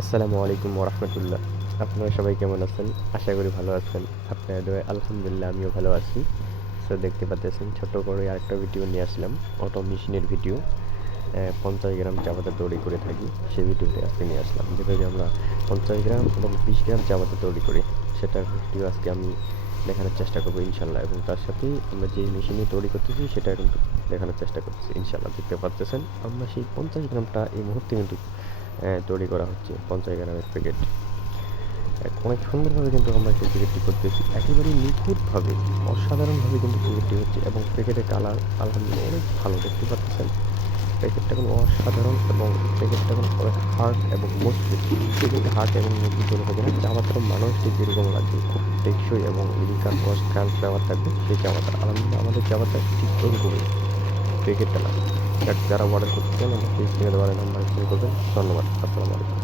আসসালামু আলাইকুম ওরহমতুল্লাহ। আপনারা সবাই কেমন আছেন? আশা করি ভালো আছেন। আপনাদের দোয়ায় আলহামদুলিল্লাহ আমিও ভালো আছি। সো দেখতে পাচ্ছেন ছোট্ট করে আরেকটা ভিডিও নিয়ে আসলাম। অটো মেশিনের ভিডিও। 50 গ্রাম চা পাতা তৈরি করে থাকি। সেই ভিডিওটি আজকে নিয়ে আসলাম। যেভাবে আমরা 50 গ্রাম এবং 20 গ্রাম চা পাতা তৈরি করি সেটার ভিডিও আজকে আমি দেখানোর চেষ্টা করব ইনশাআল্লাহ, এবং তার সাথেই আমরা যেই মেশিনে তৈরি করতেছি সেটা কিন্তু দেখানোর চেষ্টা করতেছি ইনশাআল্লাহ। দেখতে পাচ্ছেন আমরা সেই 50 গ্রামটা এই মুহূর্তে কিন্তু তৈরি করা হচ্ছে 50 গ্রামের প্যাকেট। অনেক সুন্দরভাবে কিন্তু আমরা সেই প্যাকেটটি করতেছি, একেবারেই নিখুঁতভাবে, অসাধারণভাবে কিন্তু প্যাকেটটি হচ্ছে, এবং প্যাকেটের কালার আলহামদুলিল্লাহ অনেক ভালো। দেখতে পাচ্ছেন প্যাকেটটা কোনো অসাধারণ, এবং প্যাকেটটা কোনো অনেক হার্ড এবং মজবুত। প্যাকেটটা হার্ড এবং মজবুত হলে হবে না, চা পাতার মানুষ ঠিক যেরকম লাগবে, খুব টেকসই এবং লিকার ক্রাঞ্চ ফ্লেভার থাকবে সেই চা পাতা। আলহামদুলিল্লাহ আমাদের চা পাতা ঠিক ওরকমই, প্যাকেটটা না। যারা অর্ডার করতে চান আমাকে স্ক্রিনে দেওয়া নাম্বারে ফোন করবেন। ধন্যবাদ। আসসালামু আলাইকুম।